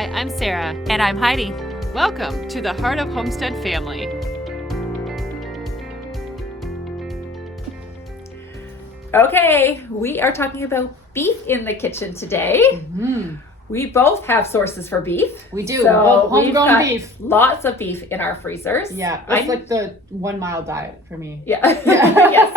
Hi, I'm Sarah. And I'm Heidi. Welcome to the Heart of Homestead family. Okay, we are talking about beef in the kitchen today. Mm-hmm. We both have sources for beef. We do. So Both we've homegrown got beef. Lots of beef in our freezers. Yeah, it's like the 1 mile diet for me. Yeah. Yes.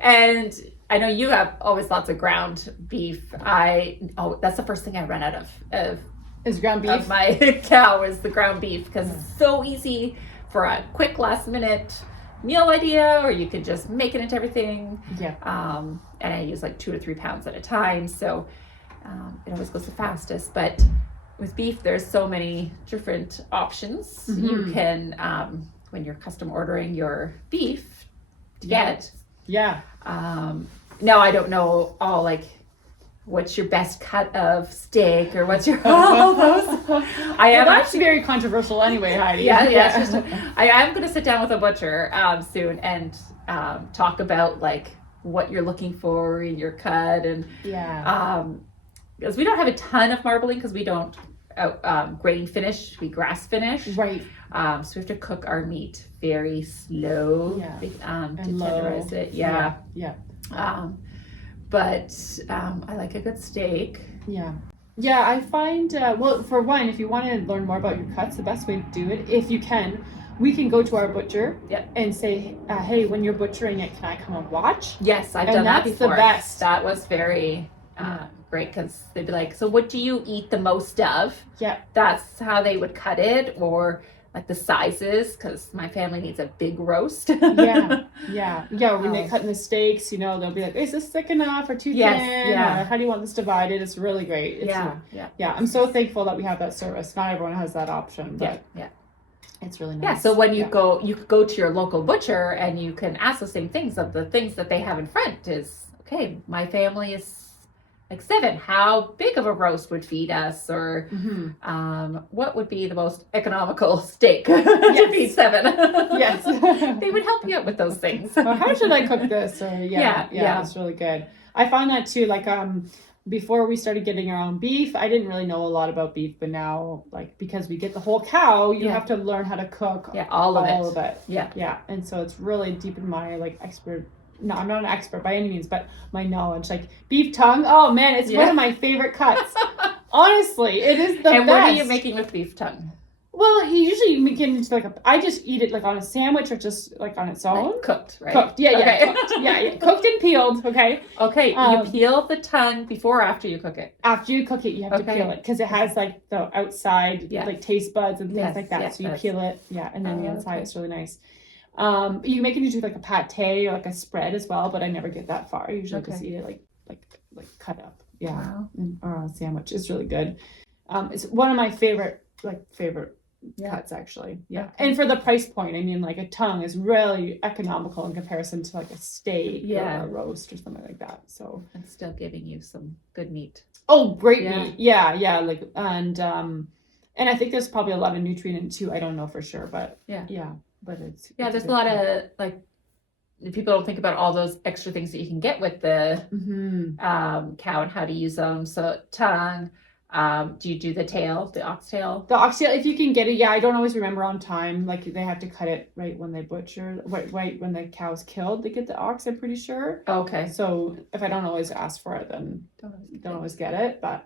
And I know you have always lots of ground beef. That's the first thing I run out of Is ground beef? Of my cow is the ground beef because it's so easy for a quick last minute meal idea, or you could just make it into everything. Yeah. And I use like 2 to 3 pounds at a time, so it always goes the fastest. But with beef, there's so many different options. Mm-hmm. You can, when you're custom ordering your beef to get. Yeah. Now I don't know all like what's your best cut of steak or what's your all those. I am That's very controversial anyway, Heidi. Yeah. I am going to sit down with a butcher soon and talk about like what you're looking for in your cut, and because we don't have a ton of marbling because we don't grain finish, we grass finish. Right. So we have to cook our meat very slow to tenderize it. Yeah. But I like a good steak. Yeah. Yeah, I find, well, for one, if you want to learn more about your cuts, the best way to do it, if you can, we can go to our butcher and say, hey, when you're butchering it, can I come and watch? Yes, I've done that before. And that's the best. That was very great because they'd be like, so what do you eat the most of? Yeah. That's how they would cut it, or like the sizes, because my family needs a big roast. When they're cutting the steaks, they'll be like, is this thick enough or too thin? Or how do you want this divided? It's really great. I'm so thankful that we have that service. Not everyone has that option, but it's really nice. Yeah, so when you could go to your local butcher and you can ask the same things of the things that they have in front is, okay, my family is like 7. How big of a roast would feed us? Or what would be the most economical steak to feed 7? Yes. They would help you out with those things. Well, how should I cook this? Or it's really good. I find that too, like before we started getting our own beef, I didn't really know a lot about beef, but now, like, because we get the whole cow, you have to learn how to cook all of it. Yeah. And so it's really deep in my expert. No, I'm not an expert by any means, but my knowledge, like beef tongue. Oh man, it's one of my favorite cuts. Honestly, it is the best. And what are you making with beef tongue? Well, you usually make it into I just eat it on a sandwich or just on its own. Like cooked, right? Cooked, cooked. Cooked and peeled. Okay. Okay, you peel the tongue before or after you cook it? After you cook it, you have to peel it because it has the outside taste buds and things like that. Yes, so you peel it, and then the inside it's really nice. You can make it into a pate or a spread as well, but I never get that far. I usually just eat it like cut up, or on a sandwich. It's really good. It's one of my favorite cuts actually. And for the price point, I mean, a tongue is really economical in comparison to a steak or a roast or something like that. So it's still giving you some good meat. Oh, great meat. And I think there's probably a lot of nutrient in it too. I don't know for sure, but but it's there's a lot of people don't think about all those extra things that you can get with the cow and how to use them. So tongue, do you do the tail, the oxtail? The oxtail, if you can get it, I don't always remember on time. They have to cut it right when they butcher, right when the cow's killed. They get the ox, I'm pretty sure. Okay. So if I don't always ask for it, then don't always get it. But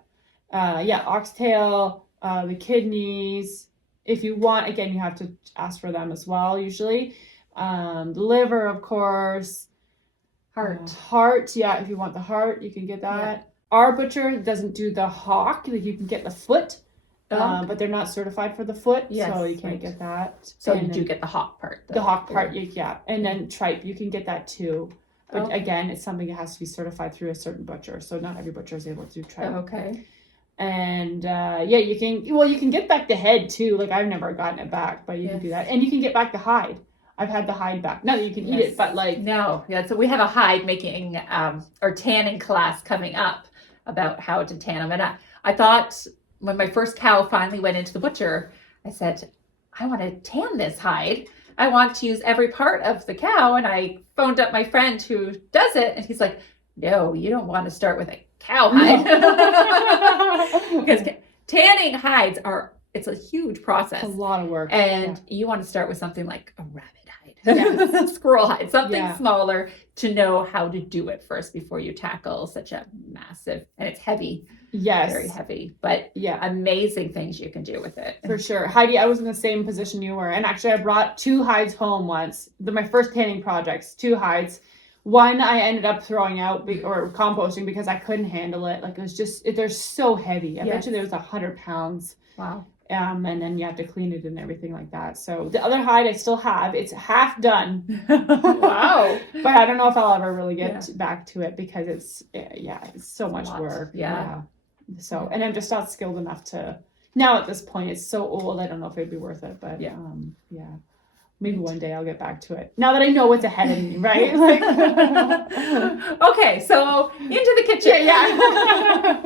oxtail, the kidneys. If you want, again, you have to ask for them as well, usually. The liver, of course. Heart, if you want the heart, you can get that. Yeah. Our butcher doesn't do the hock. You can get the foot, but they're not certified for the foot, so you can't get that. So you do get the hock part. The hock part, And then tripe, you can get that too. But again, it's something that has to be certified through a certain butcher, so not every butcher is able to do tripe. Okay. And you can get back the head too. I've never gotten it back, but you can do that, and you can get back the hide. I've had the hide back. Not that you can eat it, but no. So we have a hide making or tanning class coming up about how to tan them. And I thought when my first cow finally went into the butcher, I said, I want to tan this hide. I want to use every part of the cow. And I phoned up my friend who does it, and he's like, no, you don't want to start with a cowhide. Because tanning hides it's a huge process. It's a lot of work. And you want to start with something like a rabbit hide, Yes. squirrel hide, something smaller to know how to do it first before you tackle such a massive, and it's heavy. Yes. Very heavy, but amazing things you can do with it. For sure. Heidi, I was in the same position you were. And actually I brought 2 hides home once. My first tanning projects, 2 hides. One I ended up throwing out or composting because I couldn't handle it. Like it was just, they're so heavy. I bet you there was 100 pounds. Wow. And then you have to clean it and everything like that. So the other hide I still have. It's half done. Wow. But I don't know if I'll ever really get back to it because it's so much work. Yeah. So, and I'm just not skilled enough to, now at this point, it's so old. I don't know if it'd be worth it, but maybe one day I'll get back to it. Now that I know what's ahead of me, right? Okay, so into the kitchen. Yeah.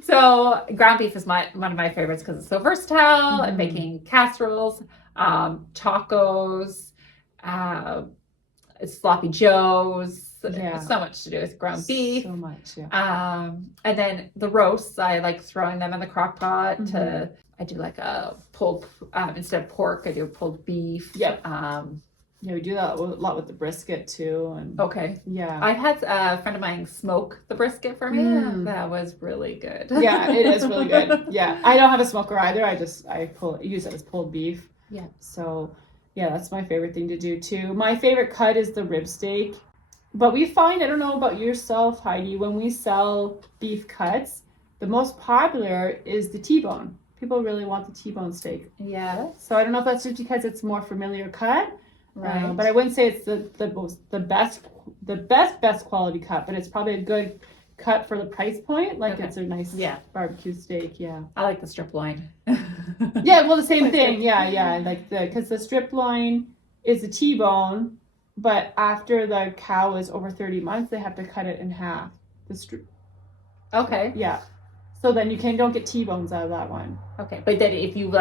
So ground beef is one of my favorites because it's so versatile. And making casseroles, tacos, sloppy joes. So much to do with ground beef. So much, and then the roasts, I like throwing them in the crock pot I do like a pulled, instead of pork, I do pulled beef. Yep. We do that a lot with the brisket too. And I had a friend of mine smoke the brisket for me. That was really good. Yeah, it is really good. Yeah, I don't have a smoker either. I use it as pulled beef. Yeah. So that's my favorite thing to do too. My favorite cut is the rib steak. But we find, I don't know about yourself, Heidi, when we sell beef cuts, the most popular is the T-bone. People really want the T-bone steak. Yeah. So I don't know if that's just because it's more familiar cut. Right. But I wouldn't say it's the best quality cut, but it's probably a good cut for the price point. Like it's a nice barbecue steak. Yeah. I like the strip loin. Well, the same thing. Yeah. Because the strip loin is a T-bone. But after the cow is over 30 months, they have to cut it in half. Okay. Yeah. So then you don't get T-bones out of that one. Okay. But then if you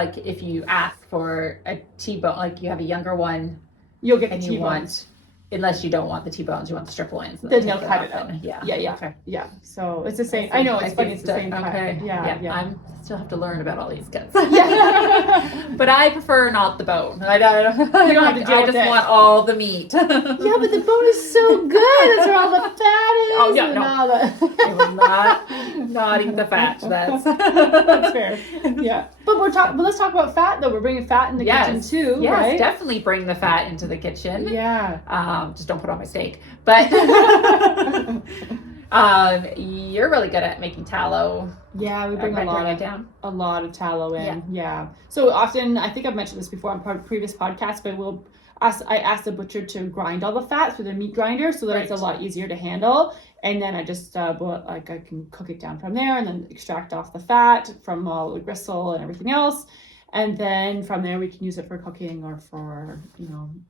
ask for a T-bone, like you have a younger one, you'll get the T-bones. Unless you don't want the T-bones, you want the strip loins. Then they'll cut it out. Yeah. Okay. Yeah. So it's the same. I know it's funny. It's the same cut. Yeah. I still have to learn about all these cuts. But I prefer not the bone. I don't have to deal with it. I just want all the meat. But the bone is so good. That's where all the fat is. Oh yeah, I will not eat the fat. That's fair. Yeah. But let's talk about fat though. We're bringing fat in the kitchen too, right? Yes, definitely bring the fat into the kitchen. Yeah. Just don't put on my steak. But you're really good at making tallow. Yeah, we bring a lot of tallow in. Yeah. So often, I think I've mentioned this before on previous podcasts, but I ask the butcher to grind all the fat through the meat grinder so that it's a lot easier to handle. And then I just I can cook it down from there and then extract off the fat from all the gristle and everything else. And then from there we can use it for cooking or for,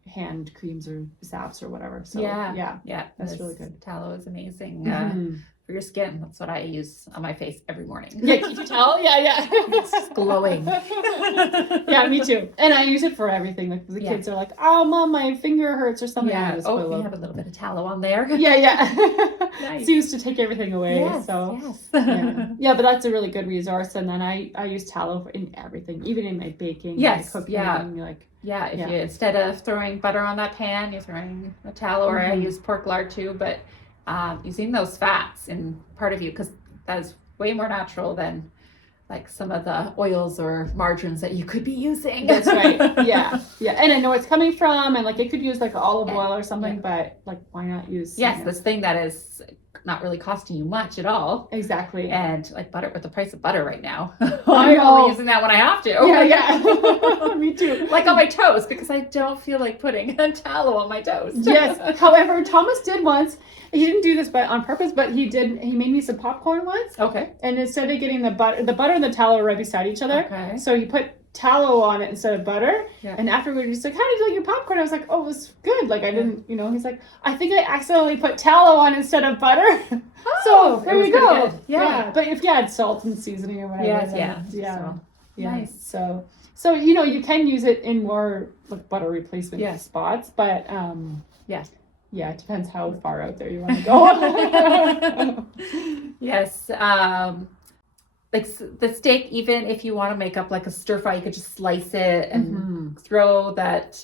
hand creams or saps or whatever. So that's really good. Tallow is amazing. For your skin. That's what I use on my face every morning. Yeah, can you tell? Yeah. It's just glowing. Yeah, me too. And I use it for everything. Like the kids are like, "Oh, Mom, my finger hurts" or something. Yeah. You have a little bit of tallow on there. Yeah. Nice. Seems to take everything away. Yes. Yeah, but that's a really good resource. And then I use tallow in everything, even in my baking. Yes. My cooking. Yeah. If you instead of throwing butter on that pan, you're throwing a tallow, or I use pork lard too, but. Using those fats in part of you, because that is way more natural than like some of the oils or margarines that you could be using. That's right. Yeah. And I know it's coming from, and like it could use like olive oil or something, but like why not use? Yes, this thing that is not really costing you much at all. Exactly. And like butter, with the price of butter right now, I'm only using that when I have to. Yeah. Me too. Like on my toast, because I don't feel like putting tallow on my toast. Yes. However, Thomas did once. He didn't do this on purpose, but he made me some popcorn once. Okay. And instead of getting the butter and the tallow are right beside each other. Okay. So he put tallow on it instead of butter. Yeah. And afterwards he's like, "How did you like your popcorn?" I was like, "Oh, it was good." Like I didn't, he's like, "I think I accidentally put tallow on instead of butter." Oh, so there you go. Yeah. But if you add salt and seasesoning or whatever. Yes, yeah. Nice. So you can use it in more like butter replacement spots, but yeah, it depends how far out there you want to go. Yes. like the steak, even if you want to make up like a stir fry, you could just slice it and throw that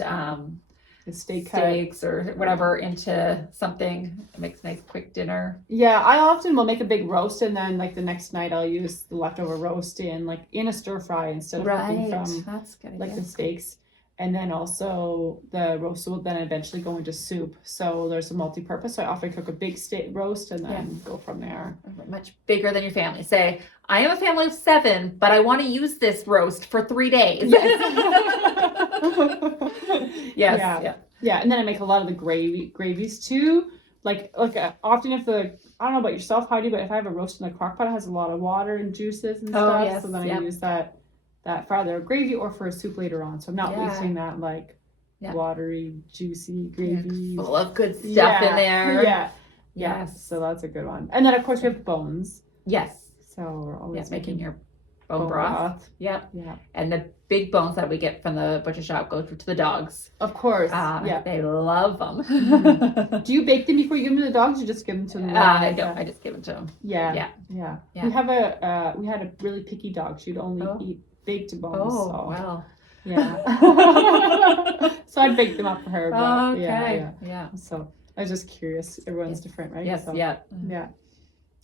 the steaks or whatever into something. It makes a nice quick dinner. Yeah, I often will make a big roast, and then like the next night I'll use the leftover roast in a stir fry instead of cooking from That's good. like the steaks. And then also the roast will then eventually go into soup. So there's a multi-purpose. So I often cook a big steak roast and then go from there. Much bigger than your family. Say, I am a family of 7, but I want to use this roast for 3 days. Yes. Yeah. And then I make a lot of the gravies too. Often if I don't know about yourself, Heidi, but if I have a roast in the crock pot, it has a lot of water and juices and stuff. Yes. So then I use that for either gravy or for a soup later on. So I'm not wasting that watery, juicy gravy. Full of good stuff in there. Yeah. Yes. So that's a good one. And then of course we have bones. Yes. So we're always making your bone broth. Yep. Yeah. And the big bones that we get from the butcher shop go to the dogs. Of course. They love them. Do you bake them before you give them to the dogs, or just give them to them? I don't. I just give them to them. Yeah. We had a really picky dog. She'd only eat baked bones. Oh, wow. Yeah. So I'd bake them up for her. But Yeah. So I was just curious. Everyone's different, right? Yes. So, yeah.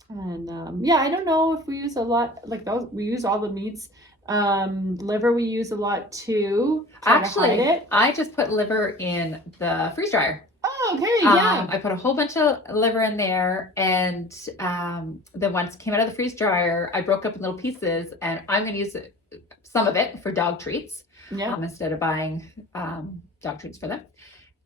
And I don't know if we use a lot like those. We use all the meats. Liver we use a lot too. Actually, I just put liver in the freeze dryer. Oh, okay, yeah. I put a whole bunch of liver in there, and then once it came out of the freeze dryer, I broke up in little pieces, and I'm going to use some of it for dog treats. Yeah. Instead of buying dog treats for them.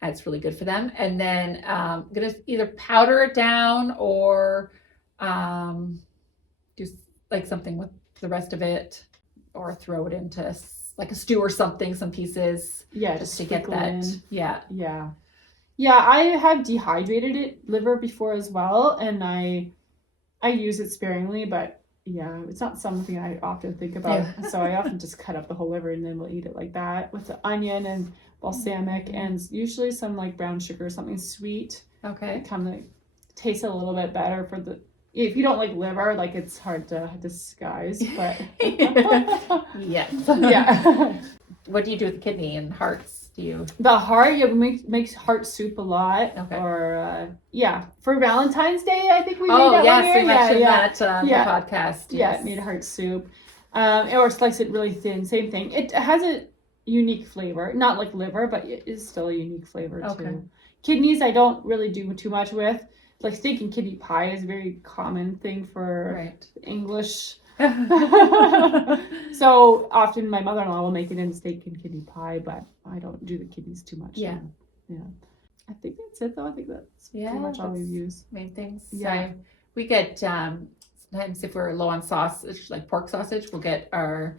It's really good for them. And then I'm going to either powder it down or do like something with the rest of it, or throw it into like a stew or something, some pieces. Yeah, just to get that. In. Yeah. I have dehydrated liver before as well, and I use it sparingly, but it's not something I often think about. So I often just cut up the whole liver and then we'll eat it like that with the onion and balsamic and usually some like brown sugar, something sweet. Okay. It kind of tastes a little bit better if you don't like liver, like it's hard to disguise, but yeah. What do you do with the kidney and hearts? The heart, makes heart soup a lot. Okay. Or for Valentine's Day, I think we made that yes, one year. We mentioned that on the podcast. Yes. Made heart soup, or slice it really thin. Same thing. It has a unique flavor, not like liver, but it is still a unique flavor too. Kidneys, I don't really do too much with. Like steak and kidney pie is a very common thing for English. So often my mother-in-law will make it in steak and kidney pie, but I don't do the kidneys too much. Yeah. I think that's it though. I think that's pretty much all we use. Main things. Yeah. So we get sometimes if we're low on sausage, like pork sausage, we'll get our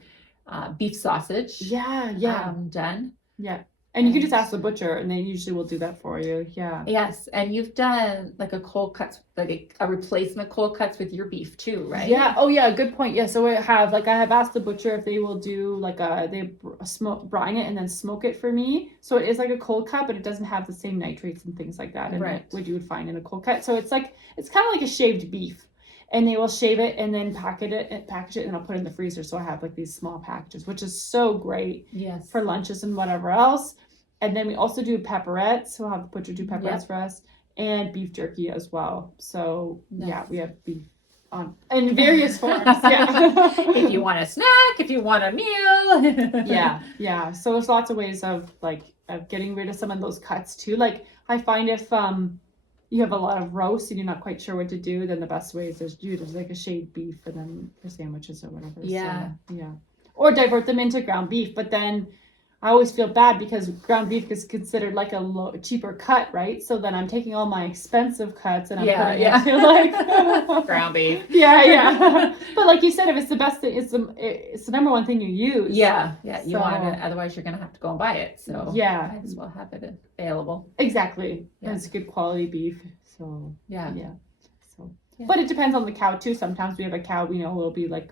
beef sausage. Done. Yeah. And you can just ask the butcher, and they usually will do that for you. Yeah. Yes, and you've done like a cold cuts, like a replacement cold cuts with your beef too, right? Yeah. Oh, yeah. Good point. Yeah. So I have asked the butcher if they will do brine it and then smoke it for me. So it is like a cold cut, but it doesn't have the same nitrates and things like that, and what you would find in a cold cut. So it's kind of like a shaved beef. And they will shave it and then package it, and I'll put it in the freezer. So I have like these small packages, which is so great for lunches and whatever else. And then we also do pepperettes. So I'll have the butcher do pepperettes for us, and beef jerky as well. So we have beef in various forms. If you want a snack, if you want a meal. Yeah. So there's lots of ways of getting rid of some of those cuts too. Like I find if you have a lot of roast and you're not quite sure what to do, then the best way is there's like a shaved beef for them for sandwiches or whatever. Or divert them into ground beef, but then I always feel bad because ground beef is considered like a cheaper cut, right? So then I'm taking all my expensive cuts and I'm putting it into like ground beef. But like you said, if it's the best thing, it's the number one thing you use. You want it, otherwise you're gonna have to go and buy it. So might as well have it available. Exactly. It's good quality beef. So but it depends on the cow too. Sometimes we have a cow we know will be like,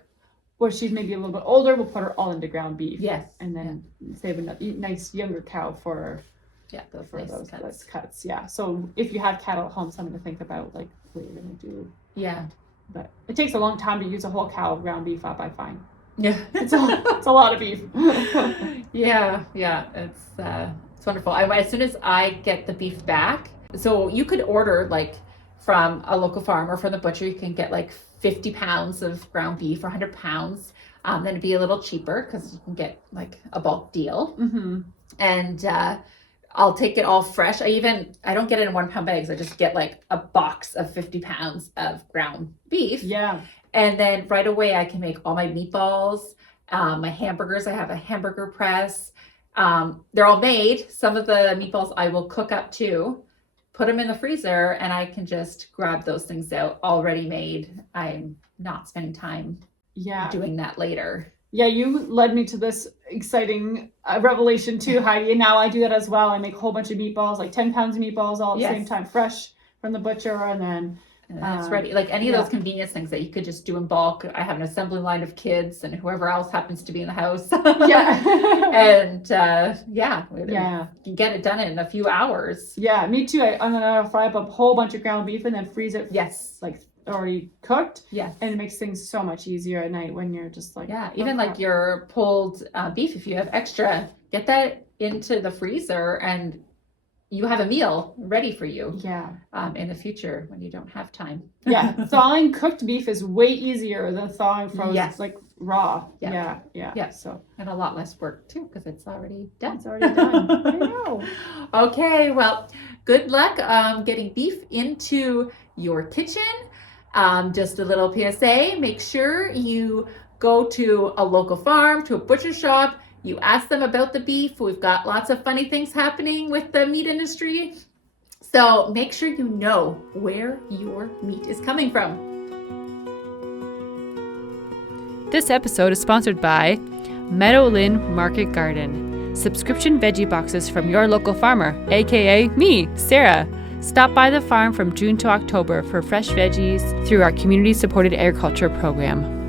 where she's maybe a little bit older, we'll put her all into ground beef. And then save a nice younger cow for those cuts. Yeah. So if you have cattle at home, something to think about, like what you're gonna do. But it takes a long time to use a whole cow of ground beef up, I find. Yeah. It's a lot of beef. Yeah. It's wonderful. As soon as I get the beef back, so you could order like from a local farm or from the butcher, you can get like 50 pounds of ground beef or 100 pounds. Then it'd be a little cheaper because you can get like a bulk deal. Mm-hmm. And I'll take it all fresh. I don't get it in 1 pound bags. I just get like a box of 50 pounds of ground beef. Yeah. And then right away I can make all my meatballs, my hamburgers. I have a hamburger press. They're all made. Some of the meatballs I will cook up too, put them in the freezer, and I can just grab those things out already made. I'm not spending time doing that later. Yeah, you led me to this exciting revelation too, Heidi, and now I do that as well. I make a whole bunch of meatballs, like 10 pounds of meatballs all at the same time, fresh from the butcher, and then it's ready. Like any of those convenience things that you could just do in bulk. I have an assembly line of kids and whoever else happens to be in the house. And you can get it done in a few hours. Yeah, me too. I'm gonna fry up a whole bunch of ground beef and then freeze it. Yes, like already cooked. Yes, and it makes things so much easier at night when you're just like even like your pulled beef. If you have extra, get that into the freezer and you have a meal ready for you in the future when you don't have time. Thawing cooked beef is way easier than thawing frozen like raw. So, and a lot less work too because it's already done. I know. Okay, well, good luck getting beef into your kitchen. Just a little PSA, make sure you go to a local farm, to a butcher shop. You ask them about the beef. We've got lots of funny things happening with the meat industry. So make sure you know where your meat is coming from. This episode is sponsored by Meadowland Market Garden. Subscription veggie boxes from your local farmer, aka me, Sarah. Stop by the farm from June to October for fresh veggies through our community-supported agriculture program.